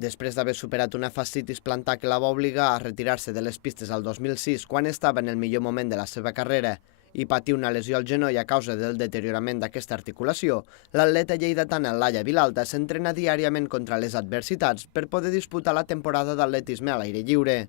Després d'haver superat una fascitis plantar que la va obligar a retirar-se de les pistes al 2006, quan estava en el millor moment de la seva carrera, i patir una lesió al genoll a causa del deteriorament d'aquesta articulació, l'atleta lleidatana Laia Vilalta s'entrena diàriament contra les adversitats per poder disputar la temporada d'atletisme a l'aire lliure.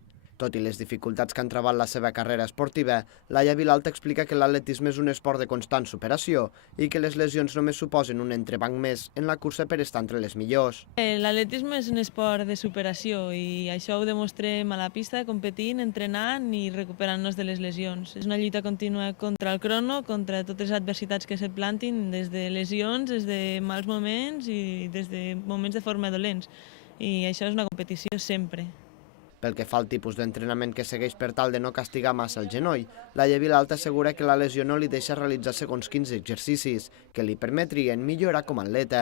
Tot i les dificultats que han travat la seva carrera esportiva, Laia Vilalta explica que l'atletisme és un esport de constant superació i que les lesions només suposen un entrebanc més en la cursa per estar entre les millors. L'atletisme és un esport de superació i això ho demostrem a la pista, competint, entrenant i recuperant-nos de les lesions. És una lluita contínua contra el crono, contra totes les adversitats que se't plantin, des de lesions, des de mals moments i des de moments de forma dolents. I això és una competició sempre. Pel que fa al tipus d'entrenament que segueix per tal de no castigar massa el genoll, Laia Vilalta assegura que la lesió no li deixa realitzar segons quins exercicis que li permetrien millorar com a atleta.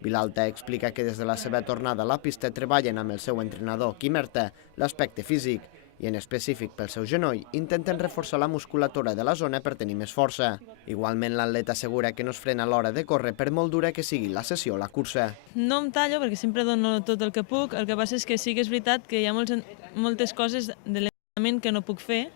Vilalta explica que des de la seva tornada a la pista treballen amb el seu entrenador, Quim Erta, l'aspecte físic, i en específic pel seu genoll intenten reforçar la musculatura de la zona per tenir més força. Igualment, l'atleta assegura que no es frena a l'hora de córrer per molt dura que sigui la sessió o la cursa. No em tallo perquè sempre dono tot el que puc, el que passa és que sí que és veritat que hi ha moltes coses de l'entrenament que no puc fer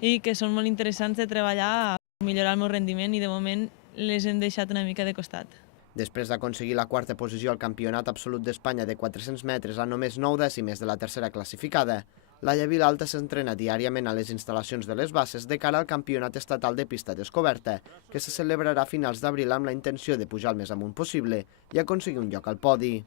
i que són molt interessants de treballar per millorar el meu rendiment i de moment les hem deixat una mica de costat. Després d'aconseguir la quarta posició al Campionat Absolut d'Espanya de 400 metres a només 9 dècimes de la tercera classificada, Laia Vilalta s'entrena diàriament a les instal·lacions de les Basses de cara al Campionat Estatal de Pista Descoberta, que se celebrarà a finals d'abril amb la intenció de pujar el més amunt possible i aconseguir un lloc al podi.